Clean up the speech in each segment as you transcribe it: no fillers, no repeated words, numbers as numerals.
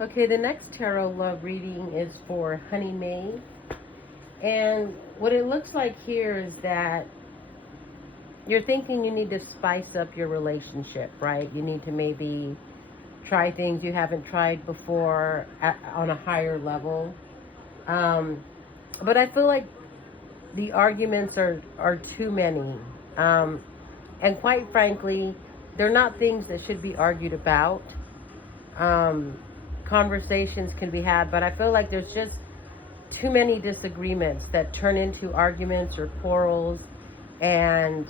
Okay, the next tarot love reading is for Honey May. And what it looks like here is that you're thinking you need to spice up your relationship, right? You need to maybe try things you haven't tried before on a higher level. Um, but I feel like the arguments are too many. Um, and quite frankly, they're not things that should be argued about. Um, Conversations can be had, but I feel like there's just too many disagreements that turn into arguments or quarrels, and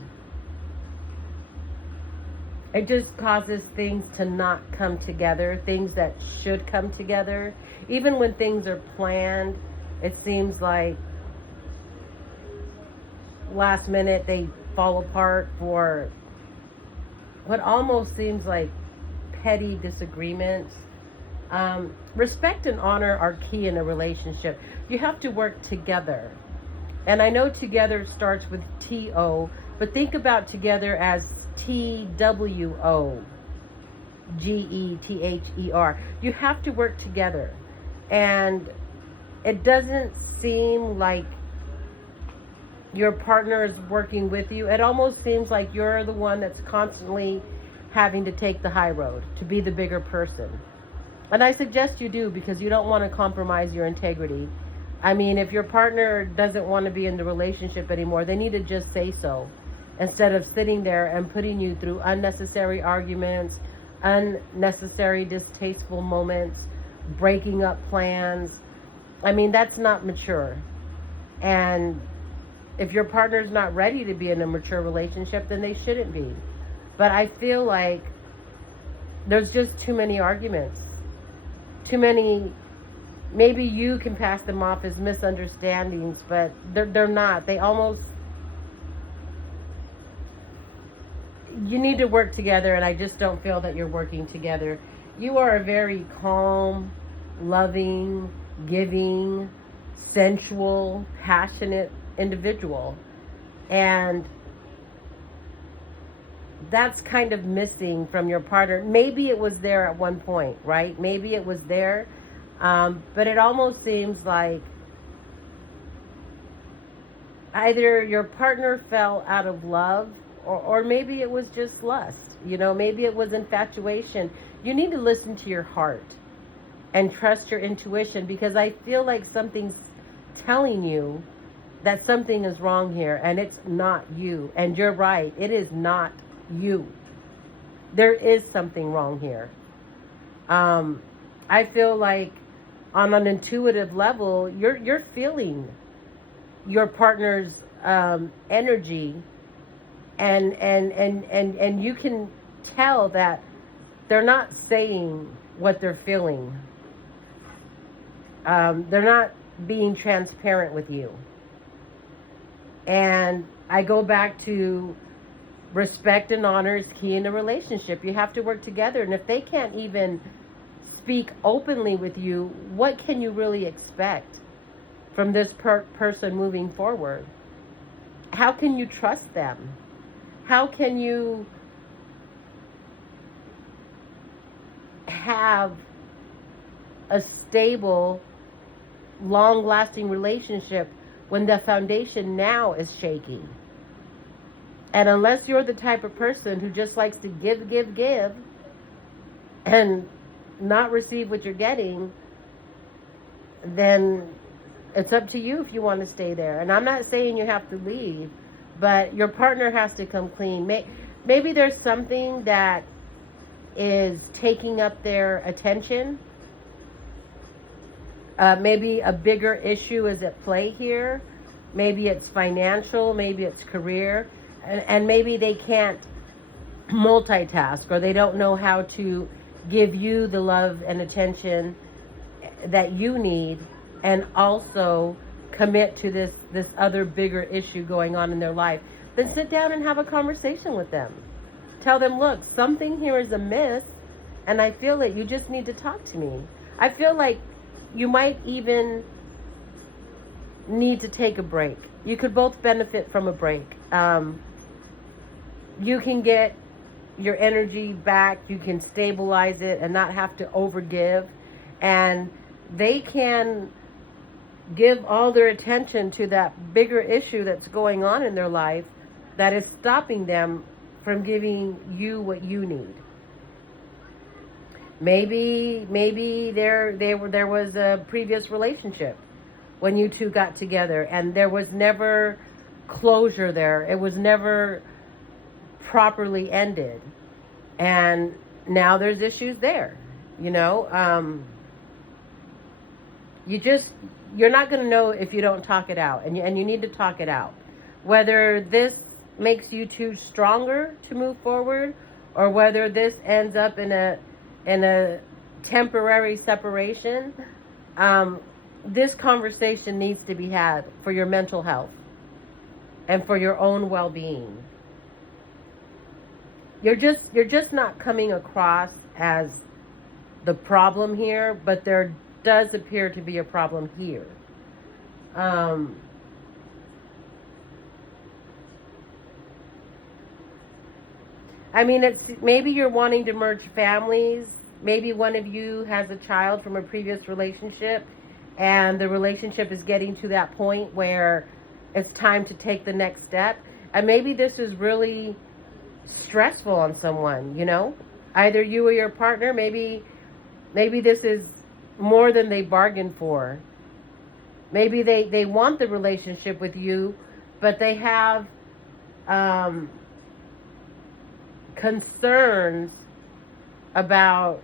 it just causes things to not come together, things that should come together. Even when things are planned, it seems like last minute they fall apart for what almost seems like petty disagreements. Respect and honor are key in a relationship. You have to work together. And I know together starts with TO, but think about together as TWOGETHER. You have to work together. And it doesn't seem like your partner is working with you. It almost seems like you're the one that's constantly having to take the high road, to be the bigger person. And I suggest you do, because you don't want to compromise your integrity. I mean, if your partner doesn't want to be in the relationship anymore, they need to just say so, instead of sitting there and putting you through unnecessary arguments, unnecessary distasteful moments, breaking up plans. I mean, that's not mature. And if your partner's not ready to be in a mature relationship, then they shouldn't be. But I feel like there's just too many arguments. Too many. Maybe you can pass them off as misunderstandings, but they're not. They almost, you need to work together, and I just don't feel that you're working together. You are a very calm, loving, giving, sensual, passionate individual. And that's kind of missing from your partner. Maybe it was there at one point, right? Maybe it was there. But it almost seems like either your partner fell out of love, or maybe it was just lust. Maybe it was infatuation. You need to listen to your heart and trust your intuition, because I feel like something's telling you that something is wrong here, and it's not you. And you're right, it is not you. There is something wrong here. I feel like on an intuitive level, you're feeling your partner's energy, and you can tell that they're not saying what they're feeling. They're not being transparent with you. And I go back to respect and honor is key in a relationship. You have to work together. And if they can't even speak openly with you, what can you really expect from this person moving forward? How can you trust them? How can you have a stable, long-lasting relationship when the foundation now is shaky? And unless you're the type of person who just likes to give, and not receive what you're getting, then it's up to you if you want to stay there. And I'm not saying you have to leave, but your partner has to come clean. Maybe there's something that is taking up their attention. Maybe a bigger issue is at play here. Maybe it's financial, maybe it's career, and maybe they can't multitask, or they don't know how to give you the love and attention that you need, and also commit to this other bigger issue going on in their life. Then sit down and have a conversation with them. Tell them, look, something here is amiss, and I feel that you just need to talk to me. I feel like you might even need to take a break. You could both benefit from a break. You can get your energy back. You can stabilize it and not have to overgive. and they can give all their attention to that bigger issue that's going on in their life that is stopping them from giving you what you need. Maybe there was a previous relationship when you two got together and there was never closure there. It was never properly ended. And now there's issues there, you know. You're not going to know if you don't talk it out, and you need to talk it out. Whether this makes you two stronger to move forward, or whether this ends up in a temporary separation, this conversation needs to be had for your mental health and for your own well-being. You're just not coming across as the problem here, but there does appear to be a problem here. I mean, it's maybe you're wanting to merge families. Maybe one of you has a child from a previous relationship, and the relationship is getting to that point where it's time to take the next step. And maybe this is really stressful on someone, you know, either you or your partner. Maybe this is more than they bargained for. Maybe they want the relationship with you, but they have concerns about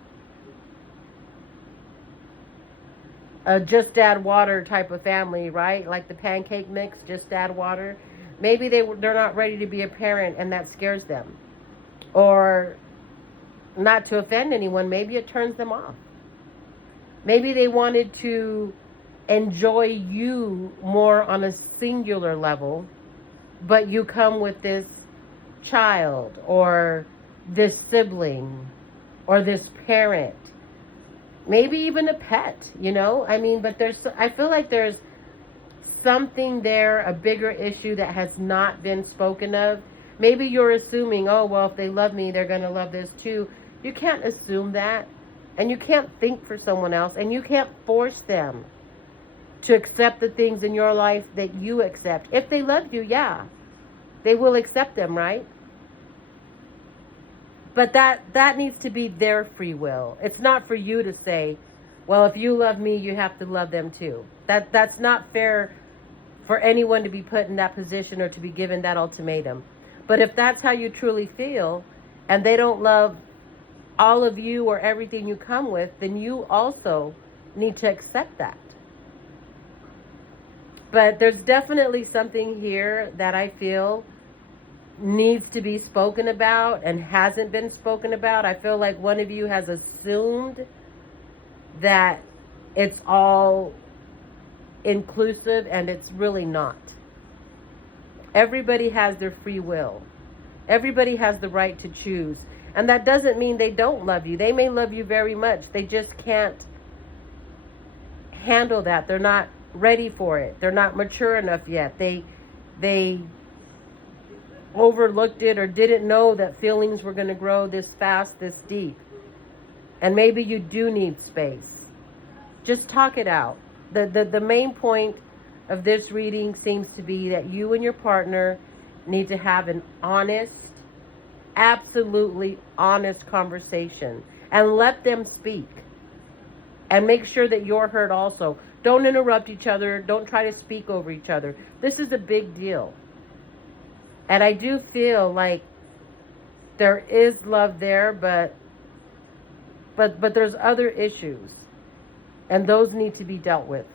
a just add water type of family, right? Like the pancake mix, just add water. Maybe they're not ready to be a parent, and that scares them. Or, not to offend anyone, maybe it turns them off. Maybe they wanted to enjoy you more on a singular level, but you come with this child or this sibling or this parent, maybe even a pet, you know? I mean, but I feel like there's something there, a bigger issue that has not been spoken of. Maybe you're assuming, oh, well, if they love me, they're going to love this too. You can't assume that. And you can't think for someone else. And you can't force them to accept the things in your life that you accept. If they love you, yeah, they will accept them, right? But that needs to be their free will. It's not for you to say, well, if you love me, you have to love them too. That's not fair for anyone to be put in that position or to be given that ultimatum. But if that's how you truly feel, and they don't love all of you or everything you come with, then you also need to accept that. But there's definitely something here that I feel needs to be spoken about and hasn't been spoken about. I feel like one of you has assumed that it's all inclusive, and it's really not. Everybody has their free will. Everybody has the right to choose. And that doesn't mean they don't love you. They may love you very much. They just can't handle that. They're not ready for it. They're not mature enough yet. They overlooked it or didn't know that feelings were going to grow this fast, this deep. And maybe you do need space. Just talk it out. The main point of this reading seems to be that you and your partner need to have an honest, absolutely honest conversation, and let them speak. And make sure that you're heard also. Don't interrupt each other. Don't try to speak over each other. This is a big deal. And I do feel like there is love there, but there's other issues. And those need to be dealt with.